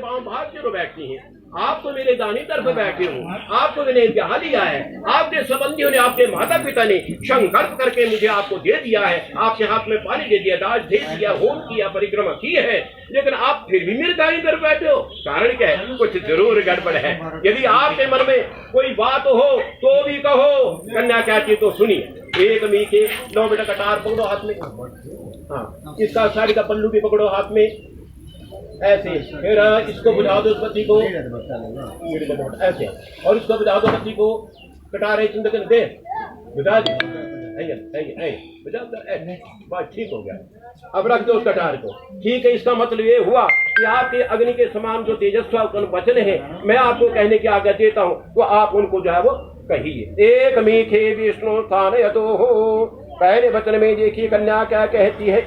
Balm भाग क्यों बैठती हैं? आप तो मेरे दानी तरफ बैठे हो, आपको मैंने इम्तिहान लिया है, आपके संबंधियों ने, आपके माता पिता ने संकल्प करके मुझे आपको दे दिया है, आपके हाथ में पानी दे दिया, दाज दे दिया, होम किया, परिक्रमा की है, लेकिन आप फिर भी मेरे दानी तरफ बैठे हो। कारण क्या है? कुछ जरूर गड़बड़ है। यदि आपके मन में कोई बात हो तो भी कहो। कन्या कहती तो सुनिए। एक मीठे लो बेटा, कटार पकड़ो हाथ में, हाँ, इसका साड़ी का पल्लू भी पकड़ो हाथ में, ऐसे, फिर इसको बुझा दो, उस बत्ती को ऐसे, और इसको बुझा दो बत्ती को, कटा रहे चिंता दे, बुझा दी, बुझा दो, बात ठीक हो गया। अब रख दो उस कटार को। ठीक है, इसका मतलब ये हुआ कि आपके अग्नि के समान जो तेजस्वी वचन है, मैं आपको कहने की आज्ञा देता हूँ, तो आप उनको जो है वो कहिए। एक मीठे विष्णु स्थान यतो हो। पहले वचन में देखिए कन्या क्या कहती है।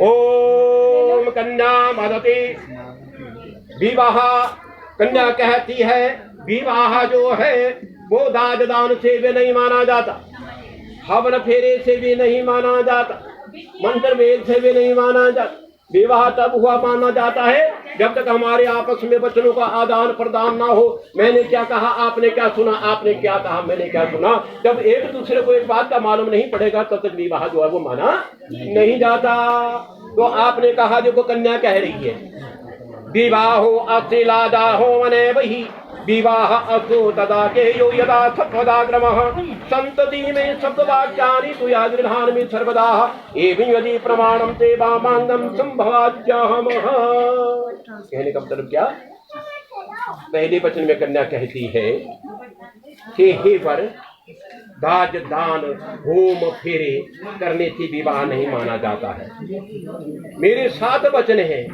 ओम कन्या वदति विवाह। कन्या कहती है विवाह जो है वो दाज दान से भी नहीं माना जाता, हवन फेरे से भी नहीं माना जाता, मंत्र वेद से भी नहीं माना जाता। विवाह तब हुआ माना जाता है जब तक हमारे आपस में वचनों का आदान प्रदान ना हो। मैंने क्या कहा, आपने क्या सुना, आपने क्या कहा, मैंने क्या सुना। जब एक दूसरे को एक बात का मालूम नहीं पड़ेगा तब तक विवाह जो है वो माना नहीं जाता। तो आपने कहा, देखो कन्या कह रही है विवाहो अश्लीलादा हो मने वही विवाह असो तदा के यो यदा सत्वदाग्रमः संतति में शब्दवाक्यानि तु यादृधान में सर्वदा एवं यदि प्रमाणम ते वामांगम संभवाच्यहमः। कहने का मतलब क्या? पहले वचन में कन्या कहती है कि हे वर, दाज दान होम फेरे करने से विवाह नहीं माना जाता है। मेरे 7 वचन हैं,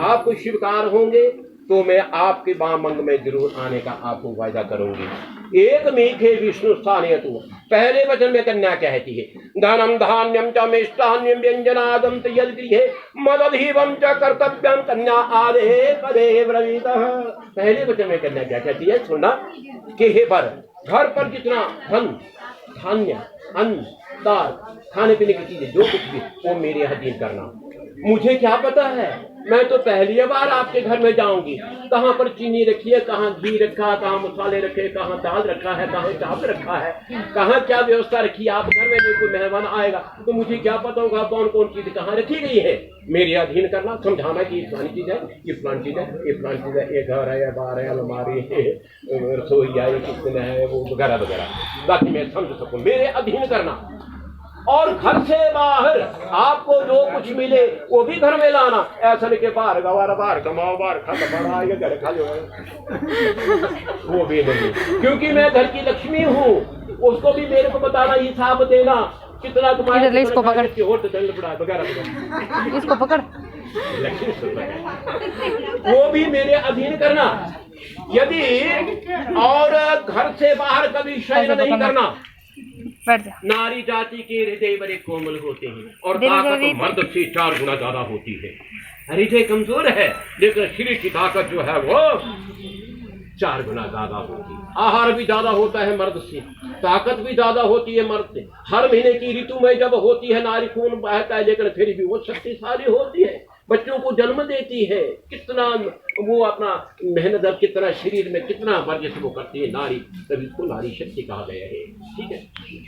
आपको स्वीकार होंगे तो मैं आपके वामंग में जरूर आने का आपको वायदा करूंगी। एक मीठे विष्णु स्थाने तू। पहले वचन में कन्या कहती है धनम धान्यम च मिष्टान्यम व्यंजनादम तयद्गृहे मदधिवम च कर्तव्यम कन्या आदे पदे ब्रवीतः। पहले वचन में कन्या क्या कहती है, सुनना कि हे वर, घर पर जितना धन धान्य अन्न दाल खाने पीने की चीजें जो कुछ भी वो मेरे अधीन करना। मुझे क्या पता है, मैं तो पहली बार आपके घर में जाऊंगी, कहाँ पर चीनी रखी है, कहाँ घी रखा, कहाँ मसाले रखे, कहाँ दाल रखा है, कहाँ चावल रखा है, कहाँ क्या व्यवस्था रखी है। आप घर में जो कोई मेहमान आएगा तो मुझे क्या पता होगा कौन कौन चीज कहाँ रखी गई है। मेरे अधीन करना, समझाना कि ये फलानी चीज है, ये फलानी चीज है, ये फलानी चीज है, ये घर है, या बार है, अलमारी है, रसोई है, किचन है, वो वगैरह वगैरह, ताकि मैं समझ सकूं। मेरे अधीन करना। और घर से बाहर आपको जो कुछ मिले वो भी घर में लाना। ऐसा नहीं कि बाहर गवारा, बाहर कमाओ, बाहर खा घर खा लो, वो भी नहीं, क्योंकि मैं घर की लक्ष्मी हूँ। उसको भी मेरे को बताना, हिसाब देना कितना तुम्हारे, इसको पकड़, इसको पकड़, वो भी मेरे अधीन करना। यदि और घर से बाहर कभी शयन नहीं करना। नारी जाति के हृदय बड़े कोमल होते हैं और ताकत मर्द से 4 गुना ज्यादा होती है। हृदय कमजोर है लेकिन शरीर की ताकत जो है वो 4 गुना ज्यादा होती है। आहार भी ज्यादा होता है मर्द से, ताकत भी ज्यादा होती है मर्द से। हर महीने की ऋतु में जब होती है नारी खून बहता है, लेकिन फिर भी वो शक्तिशाली होती है, बच्चों को जन्म देती है। कितना वो अपना मेहनत, कितना शरीर में कितना वर्जिश वो करती है नारी, तभी उसको नारी शक्ति कहा गया है। ठीक है,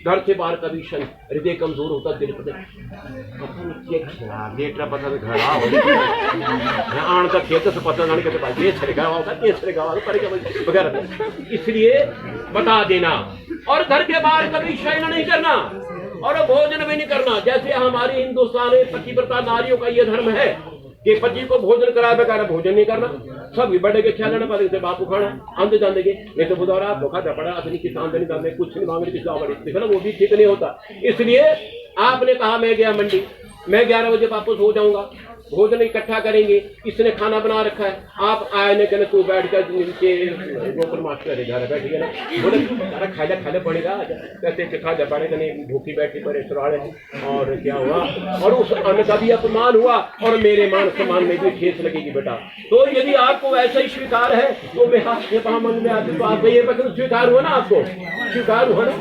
घर से बाहर कभी हृदय कमजोर होता, दिल पता इसलिए बता देना। और घर के बाहर कभी शयन नहीं करना और भोजन भी नहीं करना। जैसे हमारे हिंदुस्तान में पतिव्रता नारियों का ये धर्म है कि पति को भोजन कराए बगैर भोजन नहीं करना। सब बड़े के ख्याल पड़े से बापू खाना अंत जान देंगे, नहीं तो बुधवार धोखा पड़ा अपनी किसी आमदनी करने कुछ नहीं मांगने किसी आवड़ी, वो भी ठीक नहीं होता। इसलिए आपने कहा मैं गया मंडी, मैं 11 बजे वापस हो जाऊंगा, भोजन इकट्ठा करेंगे, इसने खाना बना रखा है, आप आए ने कहने तू बैठ कर नीचे गोपर मास्टर घर बैठ गया ना, बोले अरे खाले पड़ेगा, कैसे खा जा पड़ेगा, नहीं भूखी बैठी पड़े सुराड़े। और क्या हुआ, और उस अन्न का भी अपमान हुआ और मेरे मान सम्मान में भी ठेस लगेगी बेटा। तो यदि आपको ऐसा ही स्वीकार है तो मैं हाथ के मन में आती तो आप ये पसंद स्वीकार हुआ ना, आपको स्वीकार हुआ ना।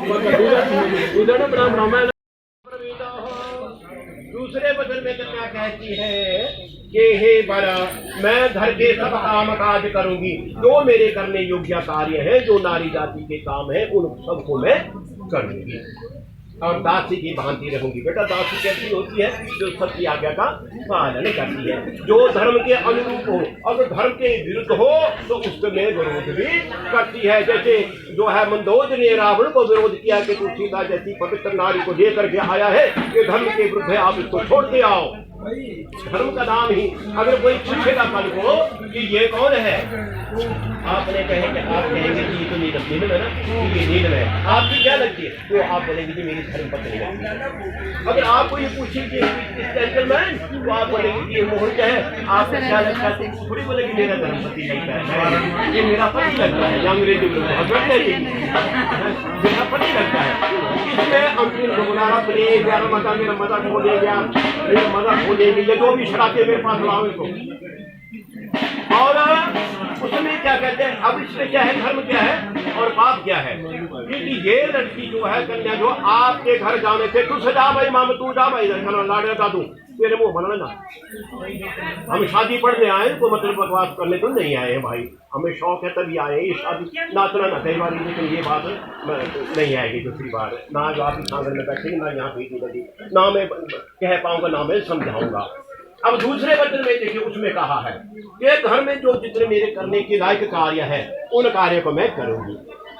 दूसरे वचन में कन्या कहती है कि हे बड़ा, मैं घर के सब काम काज करूंगी, जो मेरे करने योग्य कार्य है, जो नारी जाति के काम है, उन सबको मैं करूंगी और दासी की भांति रहूंगी। बेटा दासी कैसी होती है? जो सत्य आज्ञा का पालन करती है, जो धर्म के अनुरूप हो। अगर धर्म के विरुद्ध हो तो उसमें विरोध भी करती है। जैसे जो है मंदोदरी ने रावण को विरोध किया कि तू सीता जैसी पवित्र नारी को लेकर के आया है, ये धर्म के विरुद्ध है, आप इसको छोड़ के आओ। धर्म का नाम ही अगर कोई पूछेगा कल को कि ये कौन है, आपने कहे कि आप कहेंगे कि ये तो नीलम है ना, ये नीलम है, आपकी क्या लगती है? तो आप बोलेंगे कि मेरी धर्म पत्नी लगती है। अगर आपको ये पूछेंगे जेंटलमैन, तो आप बोलेंगे कि ये मोहन क्या है, आपको क्या लगता है? तो थोड़ी बोलेंगे मेरा धर्म पति लगता है, ये मेरा पति लगता है, या अंग्रेजी में मेरा पति लगता है। इसमें अंतिम गुनारा प्लीज यार, मजा मेरा मजाक हो गया, मेरा मजाक हो जाएगी, ये जो भी शराबे मेरे पास लाओ इनको। और उसमें क्या कहते हैं, अब इसमें क्या है, धर्म क्या है और पाप क्या है? क्योंकि ये लड़की जो है, कन्या जो आपके घर जाने से, तू सजा भाई मामा, तू जा भाई लाड़े दादू, तेरे मुंह बना ना, हम शादी पढ़ने आए, कोई मतलब बकवास करने तो नहीं आए हैं भाई, हमें शौक है तभी आए। ये शादी नाचना ना कई बार, लेकिन ये बात नहीं आएगी दूसरी बार, ना जो आपकी सांगल में बैठेगी, ना यहाँ भेजी लगी, ना मैं कह पाऊंगा, ना मैं समझाऊंगा। अब दूसरे वचन में देखिए, उसमें कहा है कि घर में जो जितने मेरे करने के लायक कार्य है, उन कार्य को मैं करूंगी,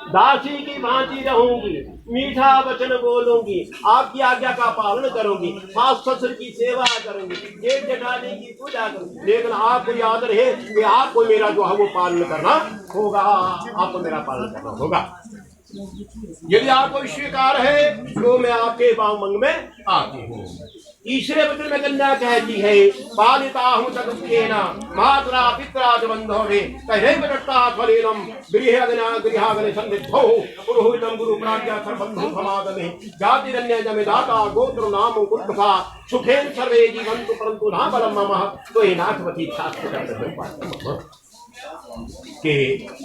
दासी की भांति रहूंगी, मीठा वचन बोलूंगी, आपकी आज्ञा का पालन करूंगी, सास ससुर की सेवा करूंगी, जेठ जेठानी की पूजा करूंगी। लेकिन आपको याद रहे कि आपको मेरा जो है वो पालन करना होगा, आपको मेरा पालन करना होगा। यदि आपको स्वीकार है तो मैं आपके बामंग में आती हूँ। तीसरे वचन में कन्या कहती है, पालिता हूँ चतुर्थेन मात्रा पित्रा च बंधवे तैरैव दत्ता फलेनम गृहागने संदिग्धो पुरोहितम गुरु प्राज्ञा सर्वबंधु समागमे जातिरन्य जमेदाता गोत्र नाम कुटुंबा सुखेन सर्वे जीवन्तु परंतु ना बलम मम तो ये नाथवती शास्त्र कि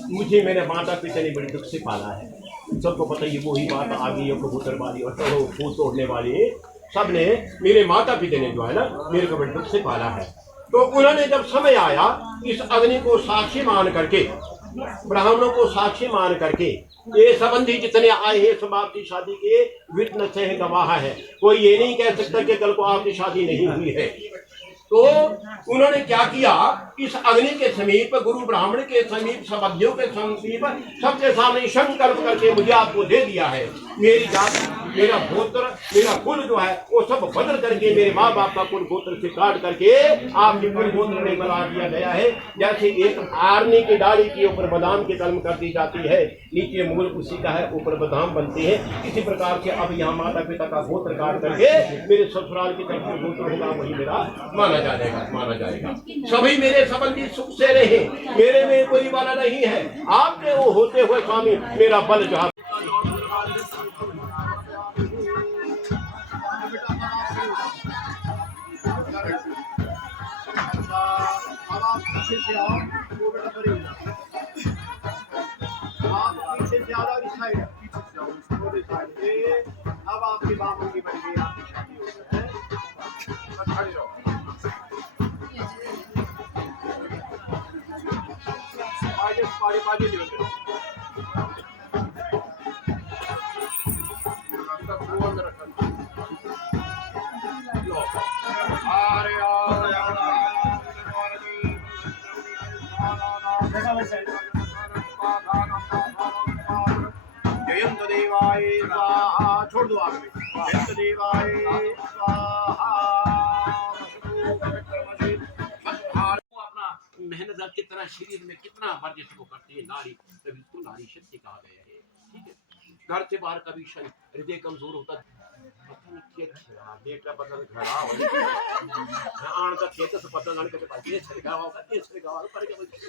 मुझे मेरे माता पिता ने बड़ी दुख से पाला है। सबको पता ही वही बात आ गई है, कबूतर वाली और फूल तोड़ने वाली, सब ने मेरे माता पिता ने जो है ना मेरे को बड़े दुख से पाला है। तो उन्होंने जब समय आया, इस अग्नि को साक्षी मान करके, ब्राह्मणों को साक्षी मान करके, ये संबंधी जितने आए हैं सब आपकी शादी के विटनेस है, गवाह है, कोई ये नहीं कह सकता कि कल को आपकी शादी नहीं हुई है। तो उन्होंने क्या किया, इस अग्नि के समीप, गुरु ब्राह्मण के समीप, सबज्ञों के समीप, सबके सामने संकल्प करके मुझे आपको दे दिया है, मेरी जात, मेरा गोत्र, मेरा कुल जो है वो सब बदल करके, मेरे माँ बाप का कुल गोत्र से काट करके आपके कुल गोत्र में बना दिया गया है। जैसे एक आरनी की डाली के ऊपर बादाम की कलम कर दी जाती है, नीचे मूल उसी का है, ऊपर बादाम बनते हैं, इसी प्रकार से अब यहाँ माता पिता का गोत्र काट करके मेरे ससुराल की तरफ जो गोत्र होगा वही मेरा माना जाएगा। सभी मेरे संबंधी सुख से रहे, मेरे में कोई वाला नहीं है, आपके वो होते हुए स्वामी मेरा बल जहाँ पीछे से आओ, वो बेटा परे हो जाओ, आप पीछे से आओ, इस साइड पीछे से आओ, पूरे साइड से। अब आपकी बाबू की बन गई, आपकी शादी हो गई है, खड़े रहो। आगे जयंत देवाय स्वाहा, छोड़ दो आगे, जयंत देवाय स्वाहा। अपना मेहनत कितना शरीर में कितना वर्जिश को करती है नारी, तभी इसको नारी शक्ति कहा गया है। ठीक है, घर से बाहर कभी हृदय कमजोर होता देखा पता घड़ा आण का खेत से पता जाने के बाद ये छलका होगा, ये छलका होगा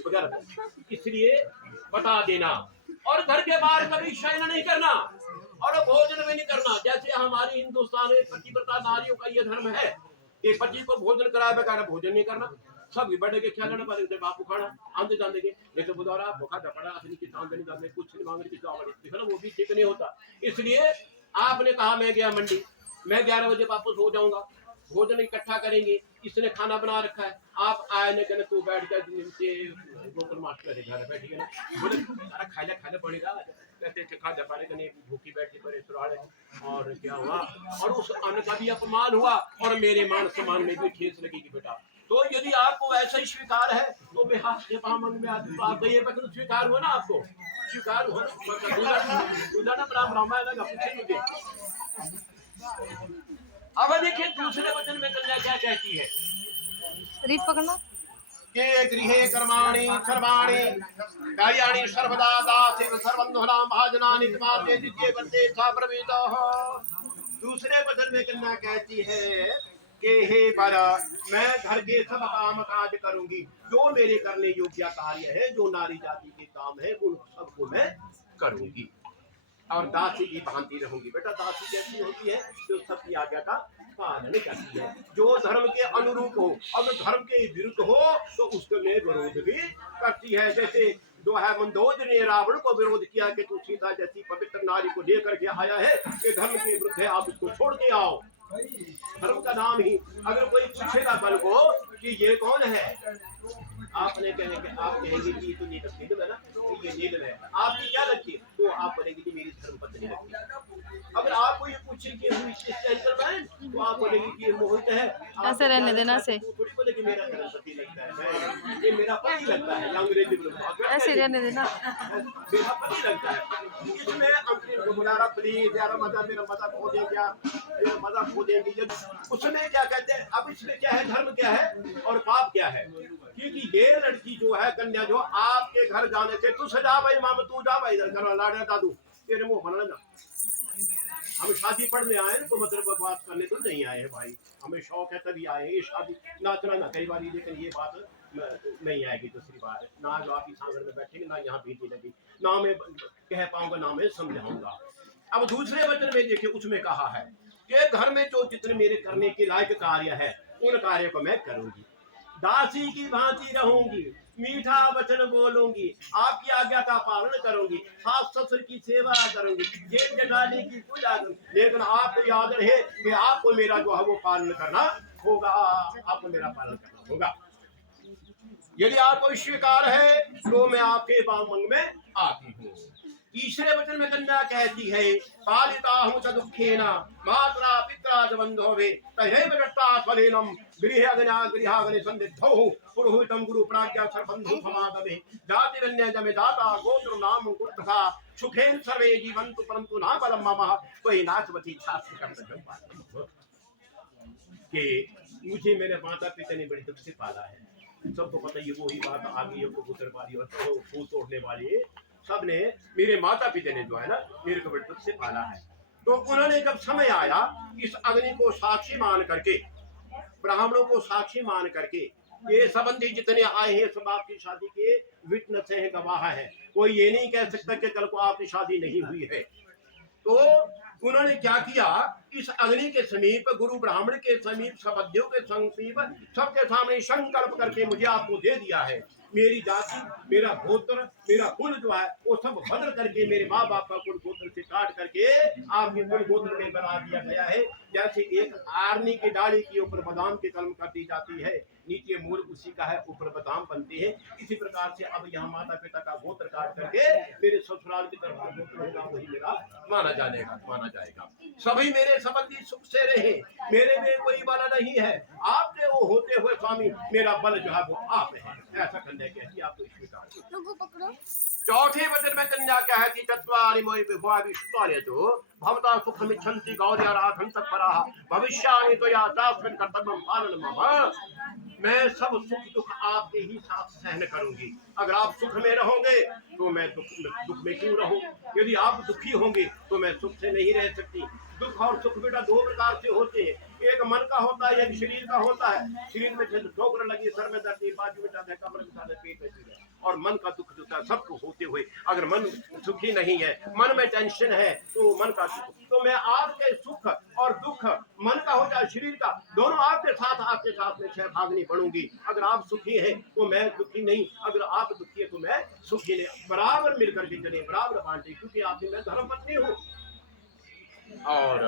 वगैरह, इसलिए बता देना। और घर के बाहर कभी शयन नहीं करना और भोजन भी नहीं करना। जैसे हमारी हिंदुस्तान में पतिव्रता नारियों का ये धर्म है कि पति को भोजन कराए बगैर भोजन नहीं करना, सब बड़े के ख्याल बापू खाना आंदे जाने के, नहीं तो बुधारा भूखा झपड़ा असली किसान नहीं करने, कुछ नहीं मांगने की वो भी ठीक नहीं होता। इसलिए आपने कहा मैं गया मंडी, मैं 11 बजे वापस हो जाऊंगा, भोजन इकट्ठा करेंगे, इसने खाना बना रखा है, आप आए न कहने तू बैठ जा नीचे गोकुल मास्टर के घर बैठ गए, बोले सारा खाने पड़ेगा, कहते खा जा पारे कने भूखी बैठी पड़े सुराड़े, और क्या हुआ, और उस अन्न का भी अपमान हुआ और मेरे मान सम्मान में भी ठेस लगेगी बेटा। तो यदि आपको ऐसा ही स्वीकार है तो मैं हाथ के पामन में आती, तो आप ये पत्र स्वीकार हुआ ना, आपको स्वीकार हुआ ना, राम रामायण लगा पूछे मुझे। अब देखिए दूसरे वचन में कन्या क्या कहती है, रीत पकड़ना के गृहे कर्माणि सर्वाणि कार्याणि सर्वदा दासेन सर्वबंधुनां भाजनानि त्वाते द्वितीय वंदे सा प्रवीतः। दूसरे वचन में कन्या कहती है कि हे वर, मैं घर के सब काम काज करूंगी, जो मेरे करने योग्य कार्य है, जो नारी जाति के काम है, उन सबको मैं करूंगी और दासी की भांति रहूंगी। बेटा दासी कैसी होती है, जो सबकी आज्ञा का पालन करती है, जो धर्म के अनुरूप हो, अगर धर्म के विरुद्ध हो तो उसके लिए विरोध भी करती है। जैसे जो है मंदोदरी ने रावण को विरोध किया कि तू सीता जैसी पवित्र नारी को लेकर के आया है, ये धर्म के विरुद्ध है, आप इसको छोड़ के आओ। धर्म का नाम ही, अगर कोई पूछेगा बल को कि ये कौन है, आपने कहेंगे, आप कहेंगे कि तो नीलम है ना, तो ये नीलम है, आपकी क्या लगती है, तो आप बोलेंगे कि मेरी धर्म पत्नी लगती है। अगर आपको ये पूछे कि तो आप बोलेंगे कि ये मोहित है, ऐसे रहने देना से, थोड़ी बोलेगी मेरा धर्म पति लगता है, ये मेरा पति लगता है, या अंग्रेजी में ऐसे रहने देना, मेरा पति लगता है। इसमें अंतिम को बुला रहा, प्लीज यार मजा, मेरा मजा खो देंगे, मेरा मजा खो देंगे। उसमें क्या कहते हैं, अब इसमें क्या है, धर्म क्या है और पाप क्या है, क्योंकि ये लड़की जो है, कन्या जो आपके घर जाने से, तू सजा भाई मामा, तू जा भाई इधर कर लाड़ा दादू तेरे मुंह बना ना, हम शादी पढ़ने आए तो मतलब बकवास करने तो नहीं आए हैं भाई, हमें शौक है तभी आए हैं। शादी नाचना ना कई बार, लेकिन ये बात नहीं आएगी दूसरी बार, ना जो आपकी सांगड़ में बैठेंगे, ना यहाँ भेजी लगी, ना मैं कह पाऊंगा, ना मैं समझाऊंगा। अब दूसरे वचन में देखिए, उसमें कहा है कि घर में जो जितने मेरे करने के लायक कार्य है, उन कार्य को मैं करूंगी, दासी की भांति रहूंगी, मीठा वचन बोलूंगी, आपकी आज्ञा का पालन करूंगी, सास ससुर की सेवा करूंगी, जेठ जेठानी की पूजा करूंगी, लेकिन आपको याद रहे कि आपको मेरा जो है वो पालन करना होगा, आपको मेरा पालन करना होगा। यदि आपको स्वीकार है तो मैं आपके बामंग में आती हूँ। तीसरे वचन में कन्या कहती है, पालिता हूँ च दुखेन मात्रा पित्रा च बंधोवे तैरेव दृष्टा स्वलेनम गृहाग्नि संदिग्धौ पुरोहितम गुरु प्राज्ञा सर्वबंधु समादमे जातिरन्य जमे दाता गोत्र नाम कुत्था सुखेन सर्वे जीवन्तु परन्तु ना बलम मम त्वयि नाचवती शास्त्र कि मुझे मेरे माता पिता ने बड़ी दुख से पाला है। सबको पता ही वही बात आ गई है, कबूतर वाली और फूल तोड़ने वाली, सबने मेरे माता पिता ने जो है ना मेरे को बड़े दुख से पाला है। तो उन्होंने जब समय आया, इस अग्नि को साक्षी मान करके, ब्राह्मणों को साक्षी मान करके, ये संबंधी जितने आए हैं सब आपकी शादी के विटनेस हैं, गवाह है, कोई ये नहीं कह सकता कि कल को आपकी शादी नहीं हुई है। तो उन्होंने क्या किया, इस अग्नि के समीप, गुरु ब्राह्मण के समीप, सबद्यों के समीप, सबके सामने संकल्प करके मुझे आपको दे दिया है, मेरी जाति, मेरा गोत्र, मेरा कुल जो है वो सब बदल करके, मेरे माँ बाप का कुल गोत्र से काट करके आपके कुल गोत्र में बना दिया गया है। जैसे एक आर्नी की डाली के ऊपर बादाम की कलम कर दी जाती है, नीचे मूल उसी का है, ऊपर बादाम बनते हैं, इसी प्रकार से अब यहाँ माता पिता का गोत्र काट करके मेरे ससुराल की तरफ का गोत्र होगा, वही मेरा माना जाएगा। सभी मेरे संबंधी सुख से रहे, मेरे में कोई बल नहीं है, आपके वो होते हुए स्वामी मेरा बल जो है वो आप है, ऐसा करने के आपको स्वीकार। चौथे वचन में कन्या कहती, चत्वारि मोहि विभवा विश्वार्यतो भवता सुखमिच्छन्ति गौर्या राधन तत्पराः भविष्यामि त्वया तास्मिन् कर्तव्यं पालनं मम। मैं सब सुख दुख आपके ही साथ सहन करूंगी। अगर आप सुख में रहोगे तो मैं दुख में क्यों रहूं, यदि आप दुखी होंगे तो मैं सुख से नहीं रह सकती। दुख और सुख बेटा दो प्रकार से होते हैं, एक मन का होता है, एक शरीर का होता है। शरीर में ठोकर लगी, सर में दर्द, बाजू में दर्द है, कमर में दर्द है, पेट में दर्द है, और मन का दुख जो है सबको होते हुए अगर मन सुखी नहीं है, मन में टेंशन है, तो मन का दुख, तो मैं आपके सुख और दुख, मन का हो जाए शरीर का, दोनों आपके साथ में छह भागनी पड़ूंगी। अगर आप सुखी हैं तो मैं दुखी नहीं, अगर आप दुखी है तो मैं सुखी नहीं, बराबर मिलकर के चले, बराबर बांटे, क्योंकि आपकी मैं धर्म पत्नी हूँ। और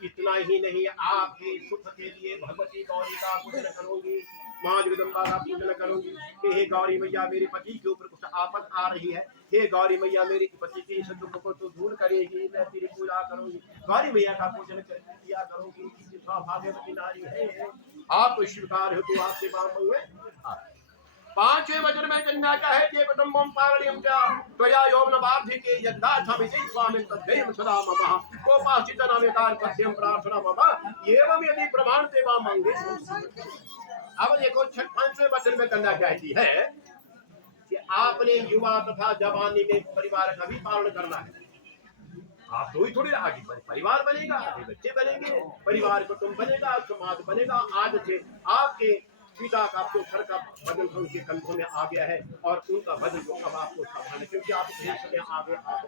इतना ही नहीं, आपके सुख के लिए भगवती गौरी का पूजन करूंगी, माँ जगदम्बा का पूजन करूंगी कि हे गौरी मैया मेरे पति के ऊपर कुछ आपद आ रही है, हे गौरी मैया मेरे पति के इस दुख को तो दूर करेगी, मैं तेरी पूजा करूंगी, गौरी मैया का पूजन किया करूंगी। भाग्यवती नारी है, आप स्वीकार हो तो आपसे मांग हुए। पांचवें वचन में कन्या का है ये कुटुंबम पारणियम च त्वया यौवन वार्धिके यद्दा छमिति स्वामिन तद्दैव सदा मम कोपाश्चित नामेकार सत्यम प्रार्थना मम एवं यदि प्रमाणते वा मांगे। अब देखो पांचवें वचन में कन्या कहती है कि आपने युवा तथा जवानी में परिवार का भी पालन करना है। आप तो ही थोड़ी आगे परिवार बनेगा, आगे बच्चे बनेंगे, परिवार कुटुंब बनेगा, समाज बनेगा। आज से आपके पिता का आपको सर का वजन उनके कंधों में आ गया है और उनका वजन जो अब आपको संभालना, क्योंकि आप में आ गए, आप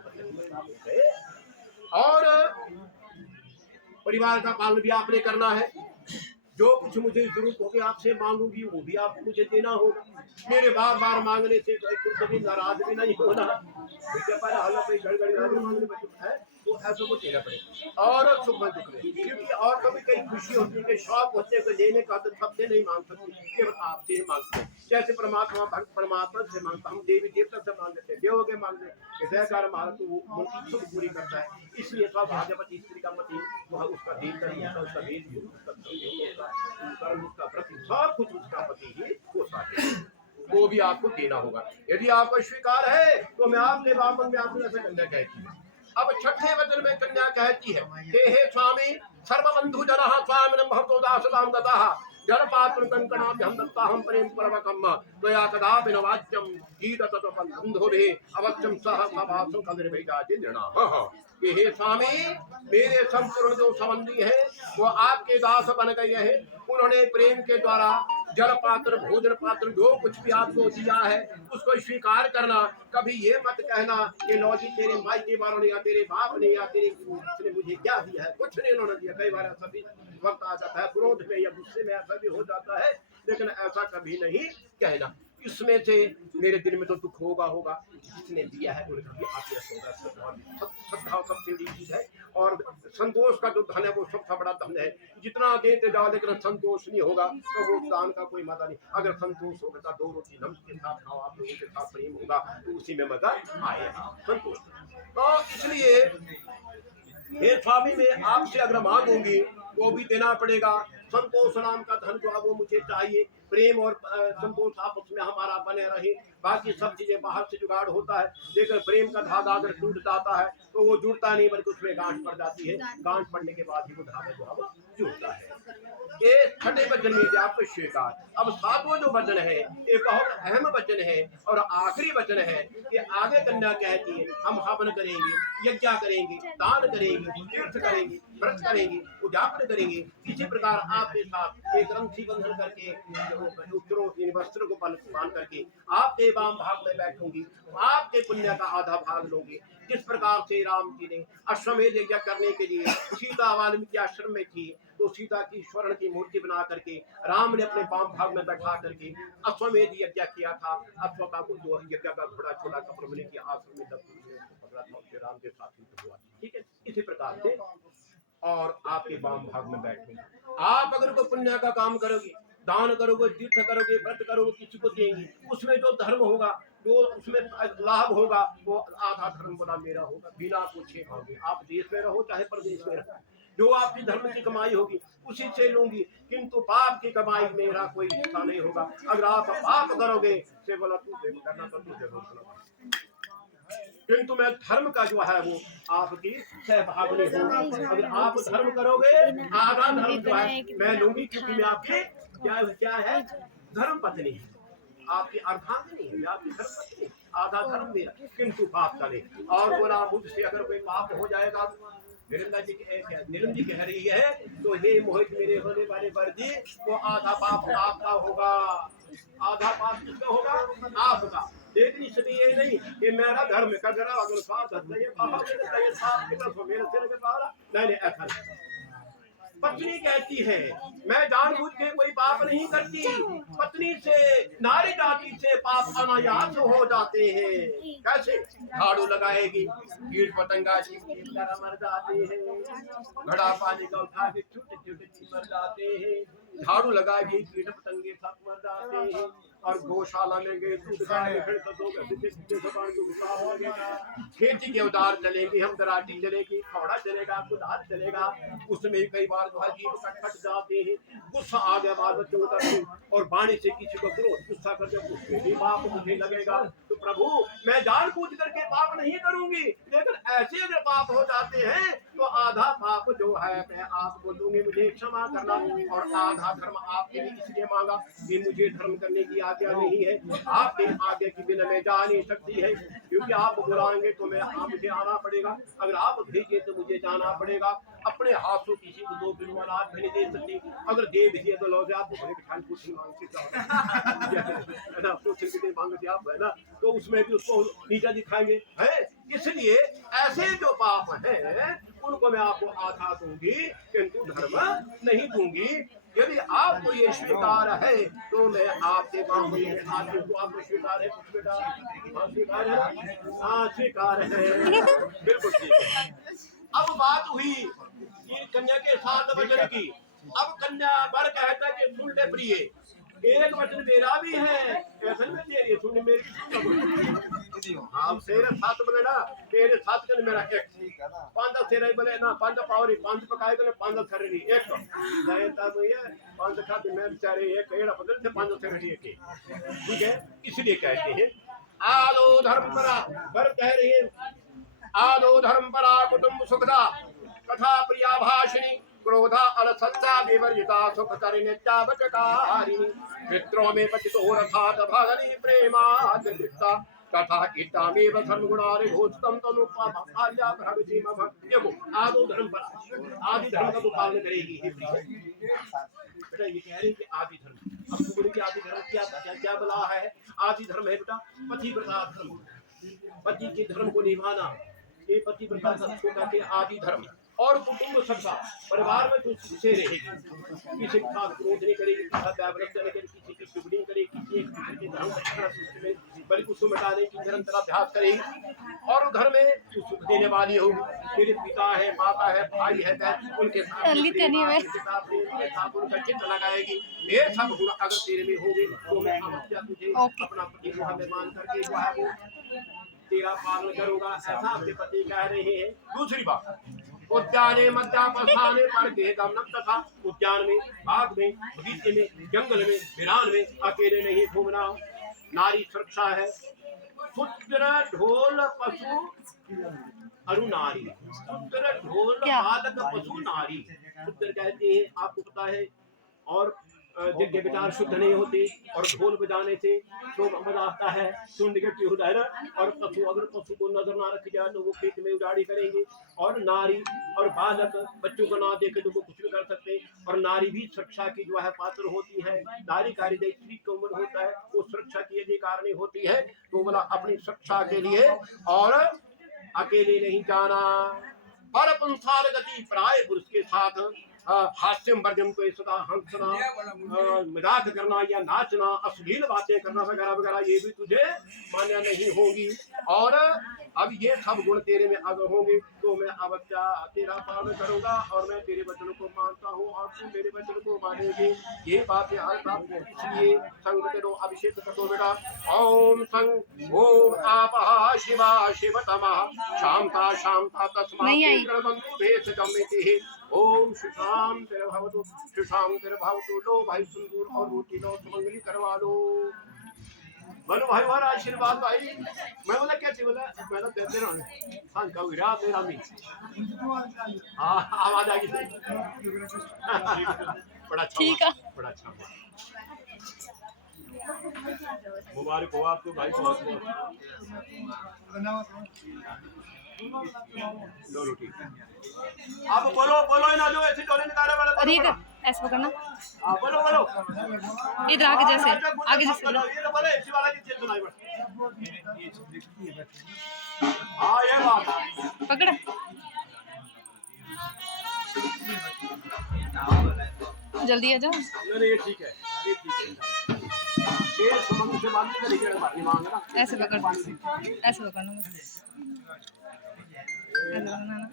गए और परिवार का पालन भी आपने करना है। जो कुछ मुझे जरूरत होगी आपसे मांगूंगी वो भी आपको मुझे देना होगा। मेरे बार बार मांगने से कभी नाराज भी नहीं होना, है तो ऐसा कुछ देना पड़ेगा और सुख में दुख में, क्योंकि और कभी कई खुशी होती है कि शौक होते को लेने का तो सबसे नहीं मांग सकते, केवल आपसे ही मांगते हैं। जैसे परमात्मा भक्त परमात्मा से मांगता, हम देवी देवता से मांगते हैं, देवों के मांगते हृदयकार हमारा तो वो इच्छा पूरी करता है। इसलिए भाग्यवती स्त्री का पति वह उसका दीन नहीं है, उसका दीन उसका प्रति सब कुछ उसका पति ही होता है, वो भी आपको देना होगा। यदि आपको स्वीकार है तो मैं आपके बामन में आपको ऐसा कन्या कहती है। अब छठे वचन में कन्या कहती है हे स्वामी सर्वबंधु जनः स्वामिनं भवतो दासतां दतः जल पात्र कंकणाभ्यं दत्ताहं प्रेम पर्वकम् त्वया कदापि न वाच्यं गीततत्वबन्धुभिः अवश्यं सह सभासु कविर्वैजाति नृणाः। कि हे स्वामी मेरे संपूर्ण जो संबंधी है वो आपके दास बन गए हैं। उन्होंने प्रेम के द्वारा जल पात्र भोजन पात्र जो कुछ भी आपको दिया है उसको स्वीकार करना। कभी ये मत कहना कि लो जी तेरे मायके वालों ने या तेरे बाप ने या तेरे ने मुझे क्या दिया है, कुछ नहीं उन्होंने दिया। कई बार ऐसा भी वक्त आ जाता है क्रोध में या गुस्से में, ऐसा भी हो जाता है, लेकिन ऐसा कभी नहीं कहना। इसमें से मेरे दिल में तो दुख होगा, जिसने दिया है उन्हें कभी आश्चर्य होगा। सद्भाव सबसे बड़ी चीज है और संतोष का जो धन है वो सबसे बड़ा धन है। जितना देते जाओ लेकिन संतोष नहीं होगा तो वो दान का कोई मजा नहीं। अगर संतोष होगा तो 2 रोटी नमक के साथ खाओ, आप लोगों के साथ प्रेम होगा तो उसी में मजा आएगा, संतोष। तो इसलिए हे स्वामी मैं आपसे अगर मांगूंगी वो भी देना पड़ेगा। संतोष नाम का धन जो है वो मुझे चाहिए। प्रेम और संतोष आपस में हमारा बने रहे। बाकी सब चीजें बाहर से जुगाड़ होता है, लेकिन प्रेम का धागा अगर टूट जाता है तो वो जुड़ता नहीं बल्कि उसमें गांठ पड़ जाती है। गांठ पड़ने के बाद ही वो धागा जो है वो जुड़ता है। ये छठे वचन में आपको स्वीकार। अब सातवां जो वचन है ये बहुत अहम वचन है और आखिरी वचन है कि आगे कन्या कहती है हम हवन करेंगे, यज्ञ करेंगे, दान करेंगे, तीर्थ करेंगे, व्रत करेंगे, उद्यापन करेंगे। इसी प्रकार आपके साथ एक ग्रंथि बंधन करके वस्त्र को बांध करके आपके वाम भाग में बैठूंगी, आपके पुण्य का आधा भाग लोगे। जिस प्रकार से राम जी ने अश्वमेध यज्ञ करने के लिए सीता वाल्मीकि आश्रम में थी तो सीता की स्वर्ण की मूर्ति बना करके राम ने अपने वाम भाग में बैठा करके अश्वमेध यज्ञ किया था। अश्व का जो यज्ञ का घोड़ा छोटा कपड़े की आश्रम में पकड़ा था, राम के साथ हुआ। ठीक है, इसी प्रकार से और आपके वाम भाग में बैठेंगे। आप अगर कोई पुण्य का काम करोगे, दान करोगे, तीर्थ करोगे, व्रत करोगे, किसी को देंगे, उसमें जो धर्म होगा, जो उसमें लाभ होगा वो आधा धर्म बना मेरा होगा, बिना पूछे पाओगे। आप देश में रहो चाहे प्रदेश में रहो, जो आपकी धर्म की कमाई होगी उसी से लूंगी, किंतु पाप की कमाई मेरा कोई हिस्सा नहीं होगा। अगर आप पाप करोगे से बोला तू करना तो तू जरूर करना, किंतु मैं धर्म का जो है वो आपकी सहभागिनी होगी। अगर आप धर्म करोगे आधा धर्म जो है मैं लूंगी, क्योंकि मैं आपकी क्या है धर्म पत्नी है, आपकी अर्धांगिनी है, आपकी धर्म पत्नी, आधा धर्म मेरा, किंतु पाप का नहीं। और बोला मुझसे अगर कोई पाप हो जाएगा, नीलम जी कह रही है तो हे मोहित मेरे होने वाले वर्दी वो आधा पाप आपका होगा, आधा पाप किसका होगा आपका। लेकिन इसमें ये नहीं कि मेरा धर्म का जरा अगर साथ मेरे सिर में पारा नहीं, ऐसा पत्नी कहती है मैं जानबूझ के कोई पाप नहीं करती, पत्नी से नारी जाति से पाप अनायास हो जाते हैं। कैसे? झाड़ू लगाएगी, कीट पतंगा मर जाते हैं, घड़ा पानी का उठा के छोटे छोटे मर जाते हैं, झाड़ू लगाएगी कीट पतंगे सब मर जाते हैं। और गौशाला में गए दूध गाने फिर तो खेती के औजार चलेंगे, हम दराटी चलेगी, फावड़ा चलेगा, कुदार चलेगा, उसमें कई बार जो है जीव कट जाते हैं। गुस्सा आ गया बाल बच्चों का और बाणी से किसी को क्रोध गुस्सा कर जब उसमें भी पाप मुझे लगेगा। तो प्रभु मैं जानबूझ करके पाप नहीं करूंगी, लेकिन ऐसे अगर पाप हो जाते हैं तो आधा पाप जो है मैं आपको दूंगी, मुझे क्षमा करना। और आधा धर्म आपके लिए इसलिए मांगा कि मुझे धर्म करने की आज्ञा नहीं है, आपके आगे की बिना मैं जा नहीं सकती है, क्योंकि आप बुलाएंगे तो मुझे आना पड़ेगा, अगर आप भेजिए तो मुझे जाना पड़ेगा। अपने हाथों किसी को 2 किलो अनाज नहीं दे सकती, अगर दे दीजिए तो लौटे आप कुछ मांगते है ना, मांगते आप है ना, तो उसमें भी उसको नीचा दिखाएंगे है। इसलिए ऐसे जो पाप है उनको मैं आपको आधा दूंगी, किंतु धर्म नहीं दूंगी। यदि आपको ये स्वीकार है तो मैं आपसे मांगूंगी। आपको आपको स्वीकार है? कुछ बेटा स्वीकार है? हाँ स्वीकार है, बिल्कुल ठीक है। अब बात हुई कि कन्या के 7 वचन की। अब कन्या वर कहता है कि सुन ले प्रिय, एक वचन मेरा भी है, ऐसा नहीं तेरी सुन मेरी। हाँ तेरे 7 बोले ना, तेरे 7 कन मेरा 1 5 तेरे बोले ना, 5 पावरी 5 पकाए तो 5 थरे नहीं 1 जाए तब ये 5 खाते मैं बेचारे 1 एड़ा बदल से 5 थरे नहीं 1, ठीक है। इसलिए कहते हैं आदो धर्म परा, वर कह रही है आदो धर्म परा कुटुंब सुखदा कथा प्रिया भाषिणी क्रोधा अलसत्ता विवर्जिता सुखतरिण्या बचकारिणी मित्रों में पतितो रथात भगनी प्रेमादिता तथा इतामेव धर्मगुणारे घोषतम तनुपाभार्या भगवती मम। देखो आदो धर्म परा, आदि धर्म का तो पालन करेगी हे बेटा। ये कह रही कि आदि धर्म, अब बोले कि आदि धर्म क्या बला है? आदि धर्म है बेटा पतिव्रता धर्म, पति के धर्म को निभाना, ये पतिव्रता धर्म को कहते हैं आदि धर्म। और कुटुंब सबका परिवार में तो सुखसे रहेगी, किसी के साथ क्रोध नहीं करेगी, किसी का व्यावृत्त नहीं करेगी, किसी की चुगली करेगी, किसी के धर्म में बल्कि उसको मिटाने की निरंतर अभ्यास करेगी। और घर में सुख देने वाली होगी, मेरे पिता है, माता है, भाई है, बहन, उनके साथ उनका चित्त लगाएगी। ये सब गुण अगर तेरे में होंगे तो मैं अवश्य तुझे अपना पति को हमें मान करके जो है वो तेरा पालन करूंगा, ऐसा आपके पति कह रहे हैं। दूसरी बात, उद्याने मध्यापस्थाने पर गमनम तथा उद्यान में, बाग में, बगीचे में, जंगल में, वीरान में अकेले नहीं घूमना। नारी सुरक्षा है। पुत्र ढोल पशु अरु नारी, पुत्र ढोल बालक पशु नारी। पुत्र कहते हैं आपको पता है, और जिनके विचार शुद्ध नहीं होते और ढोल बजाने से तो मजा आता है, सुन निगेटिव होता है ना। और पशु, अगर पशु को नजर ना रखी जाए तो वो खेत में उजाड़ी करेंगे। और नारी और बालक, बच्चों को ना देखे तो वो कुछ भी कर सकते। और नारी भी सुरक्षा की जो है पात्र होती है। नारी कार्य कौन होता है, वो सुरक्षा की यदि कारण होती है तो बोला अपनी सुरक्षा के लिए और अकेले नहीं जाना। पर पुंसार गति प्राय पुरुष के साथ हास्यम वर्जन को सदा हंसना, मजाक करना या नाचना, अश्लील बातें करना वगैरह वगैरह ये भी तुझे मान्य नहीं होगी। और अब ये सब गुण तेरे में अगर होंगे तो मैं अवश्य तेरा पालन करूंगा और मैं तेरे वचनों को मानता हूँ और तू मेरे वचन को मानेगी। ये बातें इसलिए संग करो, अभिषेक करो बेटा। ओम संग ओम आप शिवा शिवतमा शांता शांता तस्मात् ओम सुशाम तेरे भवतु, सुशाम तेरे भवतु। लो भाई सिंदूर और रोटी लो, सुमंगली करवा लो। बोलो भाई हमारा आशीर्वाद भाई। मैं बोला कैसे बोला, मैं तो देते रहा सांग का विरा मेरा मी। हाँ आवाज आ गई बड़ा अच्छा, ठीक है, बड़ा अच्छा। मुबारक हो आपको भाई, बहुत बहुत। लो रोटी। अब बोलो बोलो ना, जो ऐसे टोले निकाले वाला और ये ऐसे पकड़ना। हां बोलो बोलो, इधर आगे जैसे आगे जैसे ये तो बोले इसी वाला की चीज सुनाई बस। हां ये बात पकड़। जल्दी आ जाओ। नहीं ये ठीक है, ये ठीक है। शेर समुद्र से बात नहीं करेगी, माफी मांगना। ऐसे पकड़, ऐसे पकड़ना बस। ऐसे पकड़ना ना।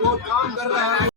वो काम कर रहा है।